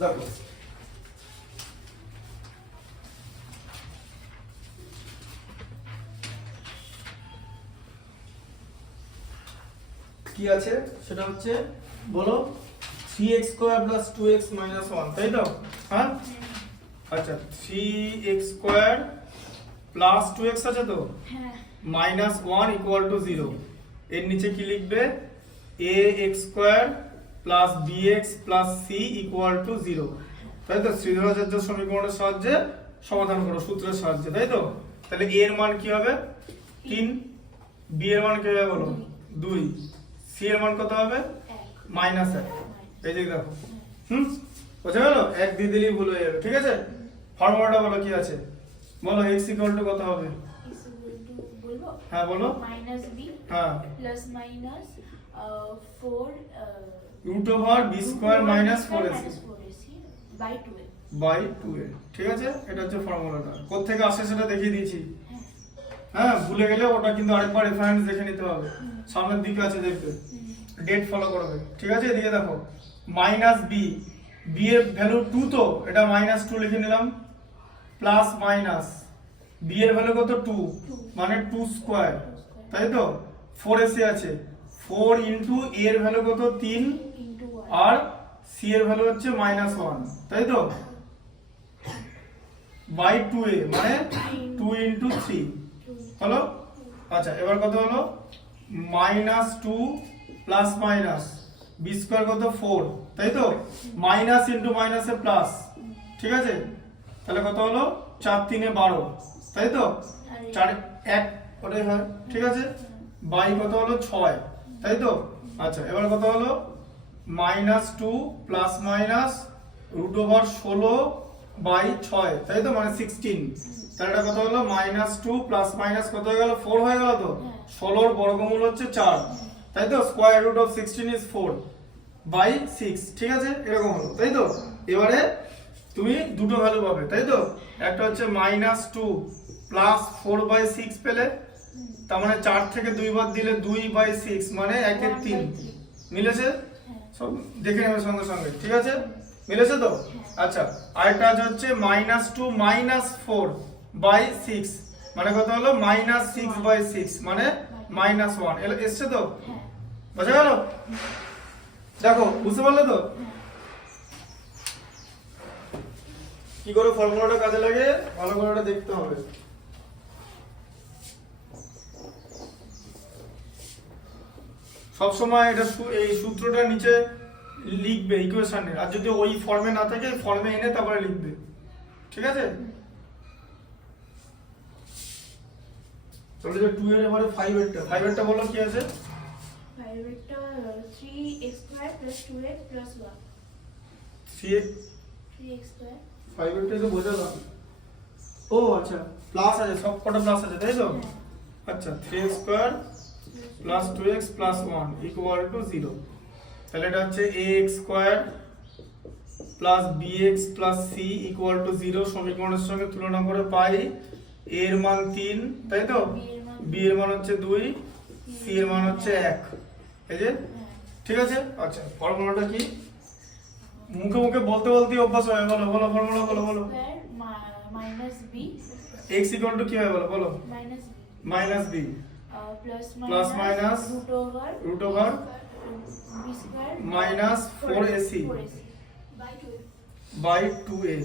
দেখো কি আছে সেটা হচ্ছে বলো 3x square plus 2x minus 1 তাই তো হ্যাঁ আচ্ছা 3x স্কয়ার প্লাস 2x আছে তো হ্যাঁ মাইনাস 1 ইকুয়াল টু 0 এর নিচে কি লিখবে ax square plus bx plus c equal to 0 তাই তো শ্রীধরাচার্য সমীকরণের সাহায্যে সমাধান করো সূত্রের সাহায্যে তাই তো তাহলে a এর মান কি হবে 3 b এর মান কি হবে বলো 2 c এর মান কত হবে মাইনাস 1 এই যে দেখো বুঝা গেল এক দিয়ে দিলেই ভুল হয়ে যাবে ঠিক আছে ফর্মুলাটা বলো কি আছে বলো x ইকুয়াল টু কত হবে বলবো হ্যাঁ বলো মাইনাস b হ্যাঁ plus minus 4 root over b square minus 4ac by 2a by 2a ঠিক আছে এটা হচ্ছে ফর্মুলাটা কোথা থেকে আসে সেটা দেখিয়ে দিয়েছি হ্যাঁ ভুলে গেলে ওটা কিন্তু আরেকবার রেফারেন্স দেখে নিতে হবে সামনের দিকে আছে দেখবে ডেট ফলো করবে ঠিক আছে এদিকে দেখো মাইনাস b b এর ভ্যালু 2 তো এটা মাইনাস 2 লিখে নিলাম প্লাস মাইনাস b এর ভ্যালু কত 2 মানে 2 স্কয়ার তাই তো 4ac আছে 4 ইনটু a এর ভ্যালু কত 3 আর c এর ভ্যালু হচ্ছে -1 তাই তো বাই 2a মানে 2 ইনটু 3 হলো আচ্ছা এবার কত হলো -2 প্লাস মাইনাস b স্কয়ার কত 4 তাই তো মাইনাস ইনটু মাইনাসে প্লাস ঠিক আছে তাহলে কত হলো 4 3 এ 12 তাই তো 4 1 ওটাই হয় ঠিক আছে বাই কত হলো 6 তাই তো আচ্ছা এবার কত হলো -2 plus minus root over 16 by 6 তাই তো মানে 16 তাহলে এটা কত হলো -2 প্লাস মাইনাস কত হয়ে গেল 4 হয়ে গেল তো 16 এর বর্গমূল হচ্ছে 4 তাই তো square root of 16 is 4 by 6 ঠিক আছে এরকম হলো তাই তো এবারে তুমি দুটো ভ্যালু পাবে তাই তো একটা হচ্ছে -2 প্লাস 4 বাই 6 পেলে তার মানে 4 থেকে 2 বাদ দিলে 2 বাই 6 মানে 1 এর 3 মিলেছে সব দেখে নেবে সঙ্গে সঙ্গে ঠিক আছে মিলেছে তো আচ্ছা আরেকটা হচ্ছে -2 -4 বাই 6 মানে কত হলো -6 বাই 6 মানে -1 এসছে তো বুঝা গেল দেখো বুঝতে পারলে তো কি করে ফর্মুলাটা কাজে লাগে ভালো করে এটা দেখতে হবে সব সময় এটা এই সূত্রটা নিচে লিখবে ইকুয়েশনে আর যদি ওই ফর্মে না থাকে ফর্মে এনে তারপরে লিখবে ঠিক আছে চলো যে 2 এর এবারে 5 এরটা বলো কি আছে 5 এরটা 3x square plus 2x plus 1 3x square 5 এরটা তো বোঝালাম ও আচ্ছা প্লাস আছে সব কটা প্লাস আছে তাই তো আচ্ছা 3x square plus 2x plus 1 equal to 0 তাহলে এটা হচ্ছে ax square plus bx plus c equal to 0 সমীকরণের সঙ্গে তুলনা করে পাই a এর মান 3 তাই তো b এর মান হচ্ছে 2 c এর মান হচ্ছে 1 এই যে ঠিক আছে আচ্ছা ফর্মুলাটা কি মুখে মুখে বলতে বলতে অভ্যাস হয়ে গেল বলো ফর্মুলা বলো minus b x equal to কি হয় বলো minus b plus minus root over b square minus 4ac by 2a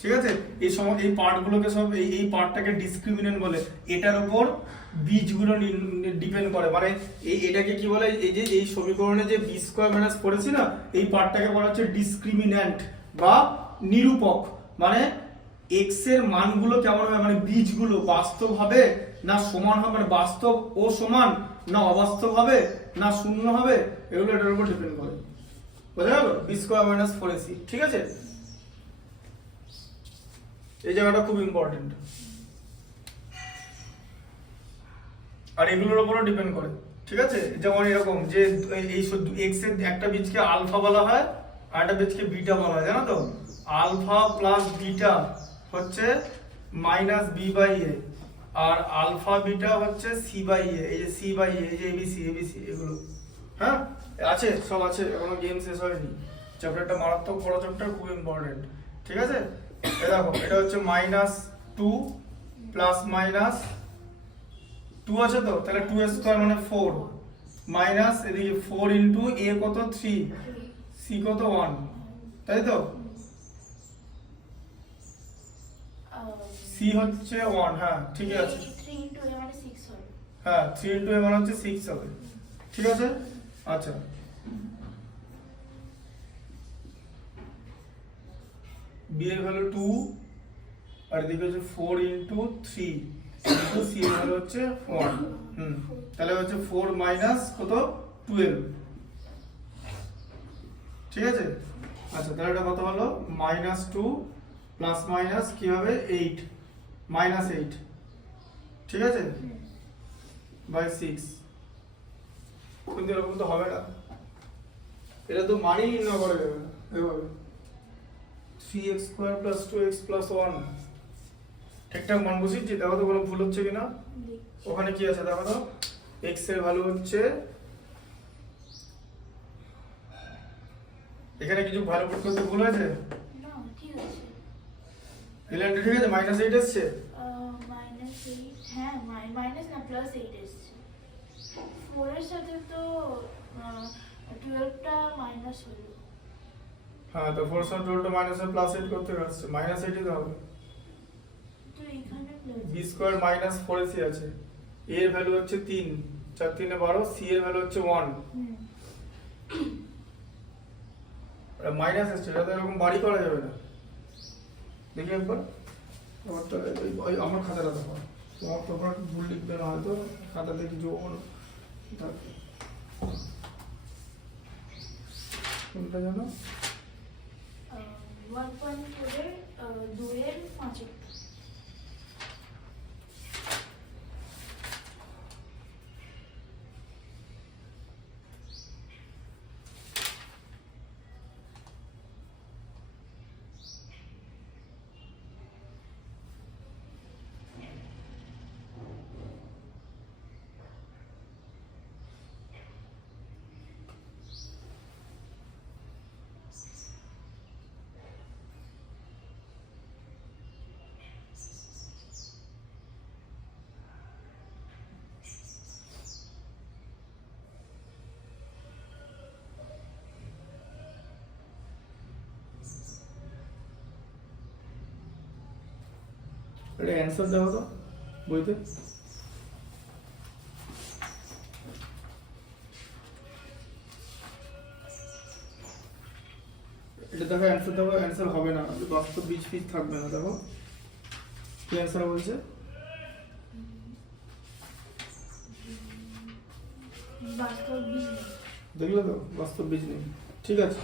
ঠিক আছে এই সময় এই পার্টগুলোকে সব এই পার্টটাকে ডিসক্রিমিনেন্ট বলে এটার উপর বীজগুলো ডিপেন্ড করে মানে এটাকে কি বলে এই যে এই সমীকরণে যে b স্কয়ার মাইনাস 4ac না এই পার্টটাকে বলা হচ্ছে ডিসক্রিমিন্যান্ট বা নিরূপক মানে x এর মানগুলো কেমন হবে মানে বীজগুলো বাস্তব হবে না সমান হবে মানে বাস্তব ও সমান না অবাস্তব হবে না শূন্য হবে এগুলো এটার উপর ডিপেন্ড করে বুঝা গেল b স্কয়ার মাইনাস 4ac ঠিক আছে এই জায়গাটা খুব ইম্পর্টেন্ট আর এগুলোর উপরও ডিপেন্ড করে ঠিক আছে যেমন এরকম যে এই x এর একটা বীজকে আলফা বলা হয় আর একটা বীজকে বিটা বলা হয় জানো তো আলফা প্লাস বিটা হচ্ছে -b বাই a আর আলফা বিটা হচ্ছে c বাই a এই যে c বাই a এই যে abc এগুলো হ্যাঁ আছে সব আছে এখনো গেম শেষ হয়নি চ্যাপ্টারটা মারাত্মক বড় চ্যাপ্টার, খুব ইম্পর্টেন্ট। ঠিক আছে, এই দেখো এটা হচ্ছে -2 প্লাস মাইনাস 2 আছে তো, তাহলে 2 স্কয়ার মানে 4 মাইনাস এদিকে 4 ইনটু a কত 3, c কত 1, তাই তো? c হচ্ছে 1, হ্যাঁ ঠিক আছে। 3 into a মানে 6 হবে। হ্যাঁ 3 ইনটু a মানে হচ্ছে 6 হবে, ঠিক আছে। আচ্ছা b এর ভ্যালু 2 আর এদিকে হচ্ছে 4 ইনটু 3 ইনটু c এর ভ্যালু হচ্ছে 1। তাহলে হচ্ছে 4 মাইনাস কত 12, ঠিক আছে। আচ্ছা তাহলে এটা কত হলো -2 প্লাস মাইনাস কি হবে 8 -8, ঠিক আছে, বাই 6। কিন্তু এরকম তো হবে না, এটা তো মানেই না করা যাবে না এভাবে। 3x square plus 2x plus 1 ঠিকঠাক মান বসিয়েছি, দেখো তো কোনো ভুল হচ্ছে কিনা। ওখানে কি আছে দেখো তো, x এর ভ্যালু হচ্ছে, এখানে কিছু ভ্যালু পুট করতে ভুল আছে? না ঠিক আছে। 11 ঠিক আছে, -8 এসছে। -8 হ্যাঁ মাইনাস না প্লাস 8 এসছে। 4 এর সাথে তো 12টা মাইনাস হলো। হ্যাঁ তো 4 সাথে 12 মাইনাস এর প্লাস 8 করতে আসছে, -8ই তো হবে। তো এখানে b স্কয়ার মাইনাস 4ac আছে, a এর ভ্যালু হচ্ছে 3, 4 3 এ 12, c এর ভ্যালু হচ্ছে 1, আর মাইনাস এসছে, এটা তো এরকম বাড়ি করা যাবে না। দেখি একবার আমারটা, ওই আমার খাতাটা দেখো, তোমার পেপার ভুল লিখবে না হয়তো, খাতাতে কিছু থাকে। কোনটা জানো? 1.4 এর 2 এর 5 এর। এটা অ্যানসার দাও তো বইতে। এটা দেখো অ্যানসার দাও, অ্যানসার হবে না, বাস্তব বীজ ফিজ থাকবে না। দেখো কি অ্যানসার বলছে, বাস্তব বীজ নেই। দেখলে তো বাস্তব বীজ নেই, ঠিক আছে।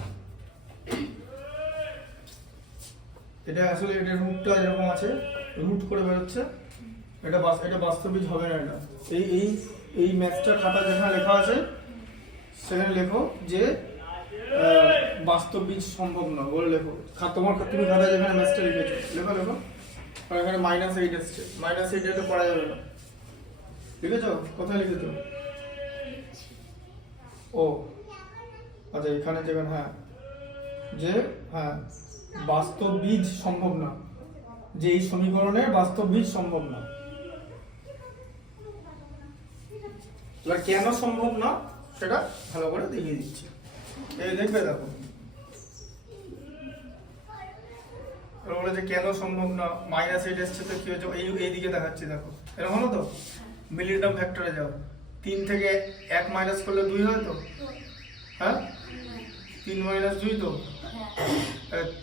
এটা আসলে এটা রুটটা এরকম আছে, রুট করে বেরোচ্ছে, এটা এটা বাস্তব বীজ হবে না। এটা এই এই এই ম্যাথসটা খাতা যেখানে লেখা আছে সেখানে লেখো যে বাস্তব বীজ সম্ভব না বলে লেখো। তোমার তুমি খাতায় যেখানে ম্যাথসটা লিখেছো লেখো লেখো, আর এখানে -8 এসছে, -8 এটা পড়া যাবে না। লিখেছো? কোথায় লিখেছো? ও আচ্ছা এখানে যেখানে, হ্যাঁ যে হ্যাঁ বাস্তব বীজ সম্ভব না, যে এই সমীকরণের বাস্তব বীজ সম্ভব না। এবার কেন সম্ভব না সেটা ভালো করে দেখিয়ে দিচ্ছি, এই দেখবে দেখো। বলে যে কেন সম্ভব না, -8 এসছে তো কি হচ্ছে, এই দিকে দেখাচ্ছি দেখো, এরকম হলো তো। মিলিটার্ম ফ্যাক্টরে যাও, 3 থেকে 1 মাইনাস করলে 2 হয় তো, হ্যাঁ 3 - 2 তো,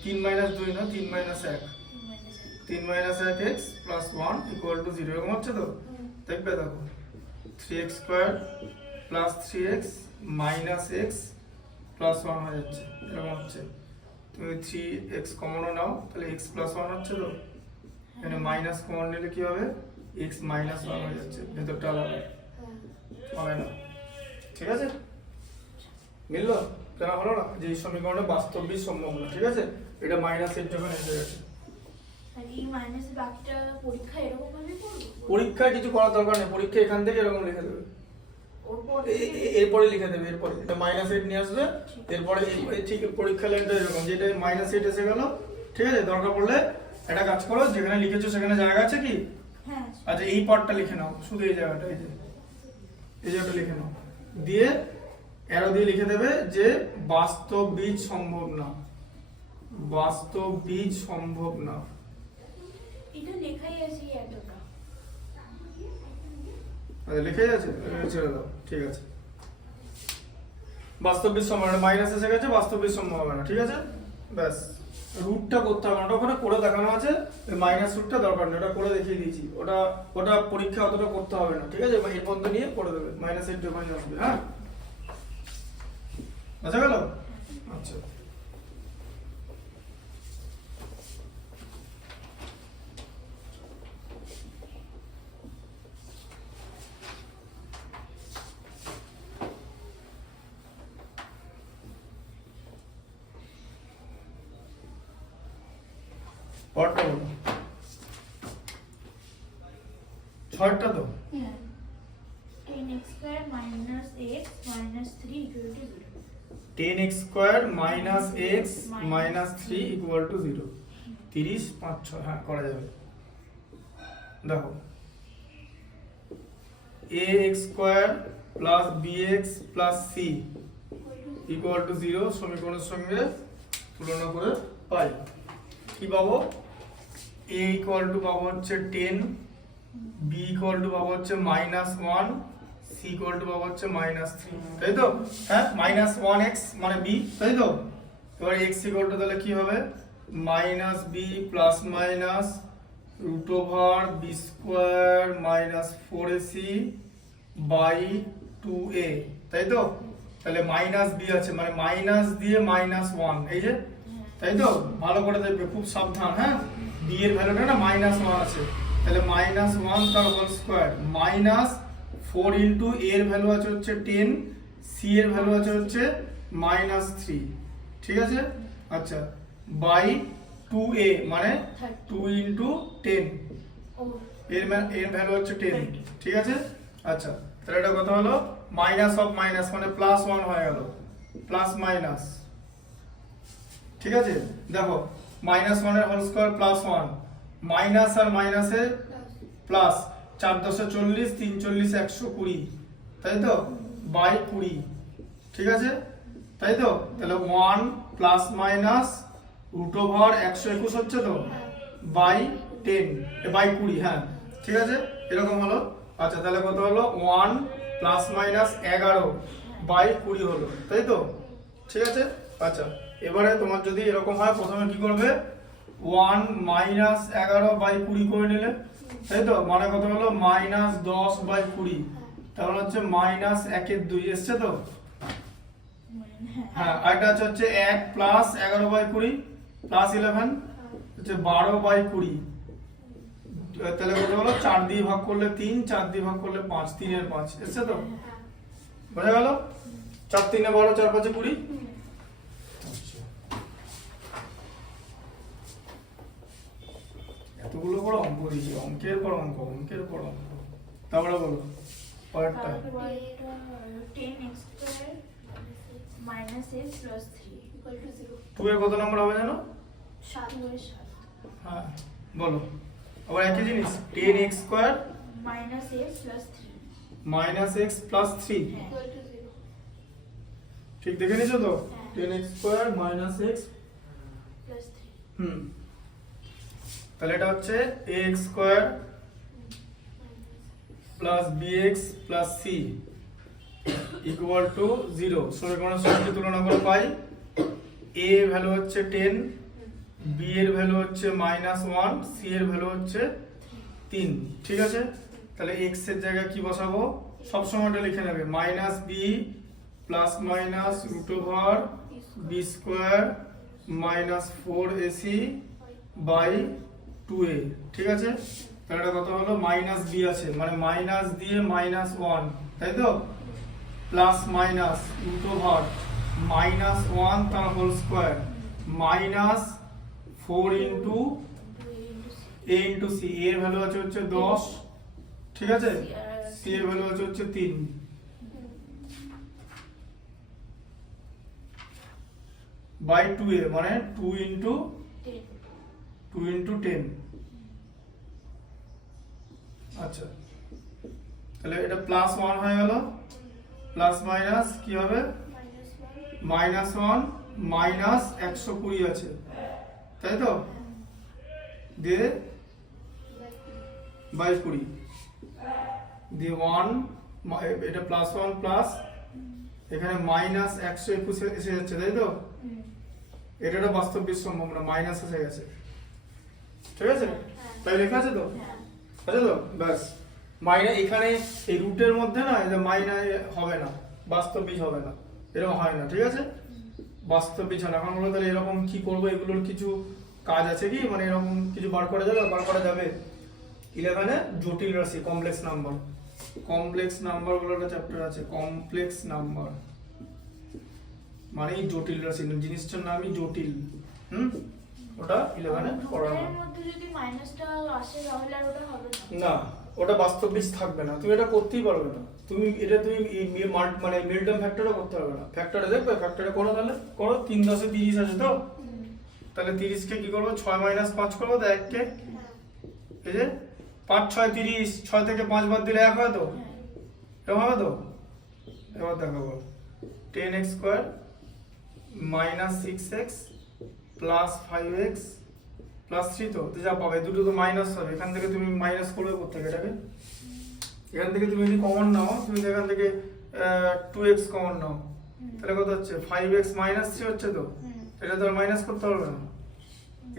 3 - 2 না 3 - 1, 3 - 1 x প্লাস 1 ইকুয়াল টু 0, এরকম হচ্ছে তো। দেখবে দেখো 3x square plus 3x minus x plus 1 হয়ে যাচ্ছে, এরকম হচ্ছে। তুমি 3x কমনও নাও তাহলে x প্লাস 1 হচ্ছে তো, এখানে মাইনাস কমন নিলে কি হবে, x মাইনাস 1 হয়ে যাচ্ছে, ভেতরটা আলাদা হবে না, ঠিক আছে। মিললো? কেন হলো না, যে এই সমীকরণে বাস্তব বীজ সম্ভব না, ঠিক আছে। এটা -8 যখন এসে গেছে, আর এই মাইনাস বাকিটা পরীক্ষা এরকম ভাবে করব? পরীক্ষায় কিছু করার দরকার নেই, পরীক্ষা এখান থেকে এরকম লিখে দেবে। ও এরপরে লিখে দেবে, এরপরে এটা -8 নিয়ে আসবে, এরপরে ঠিক পরীক্ষা লাইনটা এরকম যে এটা -8 এসে গেল, ঠিক আছে। দরকার পড়লে একটা কাজ করো, যেখানে লিখেছো সেখানে জায়গা আছে কি? হ্যাঁ। আচ্ছা এই পার্টটা লিখে নাও, শুধু এই জায়গাটা, এই জায়গাটা লিখে নাও, দিয়ে অ্যারো দিয়ে লিখে দেবে যে বাস্তব বীজ সম্ভব না, বাস্তব বীজ সম্ভব না। এটা লেখাই আছে এতটা। আচ্ছা লেখাই আছে, ছেড়ে দাও, ঠিক আছে। বাস্তব বীজ সম্ভব না, মাইনাস এসে গেছে, বাস্তব বীজ সম্ভব হবে না, ঠিক আছে। ব্যাস, রুটটা করতে হবে না, ওটা ওখানে করে দেখানো আছে, মাইনাস রুটটা দরকার নেই, ওটা করে দেখিয়ে দিয়েছি, ওটা ওটা পরীক্ষা অতটা করতে হবে না, ঠিক আছে। এর মধ্যে নিয়ে করে দেবে, -8 যখনই আসবে, হ্যাঁ। আচ্ছা গেল, আচ্ছা। পরটা বলো, 6টা তো। হ্যাঁ। 10x square minus x minus 3 equal to 0. 10x square minus x minus 3 equal to 0, 30 5 6, হ্যাঁ করা যাবে। দেখো ax square plus bx plus c equal to 0 সমীকরণের সঙ্গে তুলনা করে পাই কি পাবো? a equal to পাবো হচ্ছে 10, b equal to পাবো হচ্ছে -1, c equal to পাবো হচ্ছে -3, তাই তো? হ্যাঁ, -1x মানে b, তাই তো? এবার x equal to তাহলে কি হবে? -b plus minus root over b square minus 4ac by 2a, তাই তো? তাহলে -b আছে মানে মাইনাস দিয়ে -1, এই যে, তাই তো? ভালো করে দেখবে, খুব সাবধান, হ্যাঁ। b এর ভ্যালুটা না -1 আছে, তাহলে -1 তার হোল স্কয়ার -4 ইনটু a এর ভ্যালু আছে হচ্ছে 10, c এর ভ্যালু আছে হচ্ছে -3, ঠিক আছে? আচ্ছা, বাই 2a মানে 2 ইনটু 10, এর ভ্যালু হচ্ছে 10, ঠিক আছে? আচ্ছা, তাহলে এটা কত হলো? মাইনাস অফ মাইনাস মানে +1 হয়ে গেল, প্লাস মাইনাস, ঠিক আছে? দেখো -1 এর হোল স্কয়ার +1, মাইনাস আর মাইনাসে প্লাস, 4 10 40, 3 40 120, তাই তো? বাই 20, ঠিক আছে? তাই তো? তাহলে 1 প্লাস মাইনাস রুট ওভার 121 হচ্ছে তো, বাই 10 বাই 20, হ্যাঁ ঠিক আছে, এরকম হলো। আচ্ছা, তাহলে কত হলো? 1 প্লাস মাইনাস 11 বাই 20 হলো, তাই তো? ঠিক আছে। আচ্ছা, এবারে তোমার যদি এরকম হয়, প্রথমে কি করবে? 1 মাইনাস 11 বাই 20 করে নিলে, তাই তো? মানে কত হলো? -10 বাই 20, তাহলে হচ্ছে -1/2 এসছে তো? হ্যাঁ, আরেকটা হচ্ছে 1 প্লাস 11 বাই 20 প্লাস 11 হচ্ছে 12 বাই 20, তাহলে কত হলো? 4 দিয়ে ভাগ করলে 3, 4 দিয়ে ভাগ করলে 5, 3 এর 5 এসছে তো? বোঝা গেল? 4 3 এ 12, 4 5 এ 20। এতগুলো বড় অঙ্ক দিয়েছি, অঙ্কের পর অঙ্ক, অঙ্কের পর অঙ্ক। তারপরে বলো পরেরটা। 10x square minus x plus 3 equal to 0. 2 এর কত নম্বর হবে জানো? 7 হ্যাঁ বলো, আবার একই জিনিস, 10x square minus x plus 3 minus x plus 3 equal to 0. ঠিক দেখে নিছো তো? হ্যাঁ। 10x square minus x plus 3 তাহলে এটা হচ্ছে ax square plus bx plus c equal to 0। সমীকরণের সঙ্গে তুলনা করে পাই a এর ভ্যালু হচ্ছে 10, b এর ভ্যালু হচ্ছে -1, c এর ভ্যালু হচ্ছে 3, ঠিক আছে? তাহলে x এর জায়গায় কি বসাবো? সব সময়টা লিখে নেবে, -b plus minus root over b square minus 4ac by 2a, ঠিক আছে? তাহলে এটা কত হলো? -b আছে মানে মাইনাস দিয়ে -1, তাই তো? প্লাস মাইনাস রুট ওভার -1 তার whole square minus 4 into a into c, a এর ভ্যালু আছে হচ্ছে 10, ঠিক আছে? c এর ভ্যালু আছে হচ্ছে 3, বাই 2a মানে 2 ইন্টু 10 10। আচ্ছা, তাহলে এটা প্লাস 1 হয়ে গেল, প্লাস মাইনাস কি হবে, -1 মাইনাস 120 আছে, তাই তো, দিয়ে বাই 20 দিয়ে 1, এটা প্লাস 1 প্লাস এখানে মাইনাস 121 এসে যাচ্ছে, তাই তো, এটা একটা বাস্তব সম্ভব না, মাইনাস এসে গেছে, ঠিক আছে, তাই লেখা আছে তো, আছে তো, ব্যাস। মাইনাস এখানে এই রুটের মধ্যে না, এটা মাইনাস হবে না, বাস্তব বীজ হবে না, এরকম হয় না, ঠিক আছে, বাস্তব বীজ হয় না। এখন বলো তাহলে এরকম কি করবো, এগুলোর কিছু কাজ আছে কি, মানে এরকম কিছু বার করা যাবে, বার করা যাবে। 11-এ জটিল রাশি, কমপ্লেক্স নাম্বার, কমপ্লেক্স নাম্বার বলে একটা চ্যাপ্টার আছে, কমপ্লেক্স নাম্বার মানে জটিল রাশি, জিনিসটার নামই জটিল। ওটা 11-এ পড়ানো এর মধ্যে যদি মাইনাসটা আসে তাহলে আর ওটা হবে না। না, ওটা বাস্তব বীজ থাকবে না, তুমি এটা করতেই পারবে না, তুমি এটা তুমি মানে মিডটার্ম ফ্যাক্টরও করতে পারবে না। ফ্যাক্টরে দেখবে, ফ্যাক্টরে করো, তাহলে করো, 3 10 30 আছে তো, তাহলে 30 কে কি করবো, 6 মাইনাস 5 করবো, তো 1 কে এই যে 5 6 30, 6 থেকে 5 বাদ দিলে 1 হয় তো, এরকম হবে তো। এবার দেখাবো 10x square minus 6x plus 5x plus 3, তো যা পাবে দুটো তো মাইনাস হবে, এখান থেকে তুমি মাইনাস করবে কোথা থেকে, এটাকে এখান থেকে তুমি যদি কমন নাও, তুমি এখান থেকে 2x কমন নাও, তাহলে কত হচ্ছে 5x মাইনাস 3 হচ্ছে তো, এটা তো আর মাইনাস করতে পারবে না।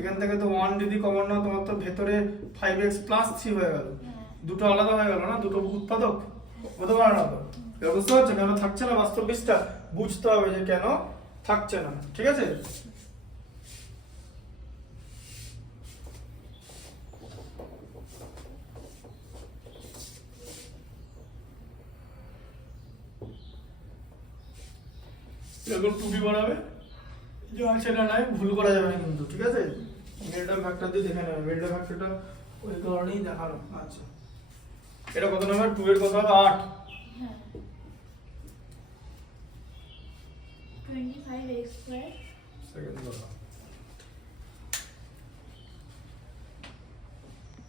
এখান থেকে তো 1 যদি কমন নাও, তোমার তো ভেতরে 5x প্লাস 3 হয়ে গেল, দুটো আলাদা হয়ে গেল না, দুটো উৎপাদক হতে পারে না তো। এটা বুঝতে পারছো কেন থাকছে না, বাস্তব বীজটা বুঝতে হবে যে কেন থাকছে না, ঠিক আছে। এরকম টুপি বানাবে, যে সেটা নাই, ভুল করা যাবে না কিন্তু, ঠিক আছে। মিডটার্ম ফ্যাক্টর দিয়ে দেখে নেবে, মিডটার্ম ফ্যাক্টরটা ওই কারণেই দেখানো। আচ্ছা, এটা কত নাম্বার, 2 এর কত হবে 8, 25x স্কয়ার সেকেন্ড কথা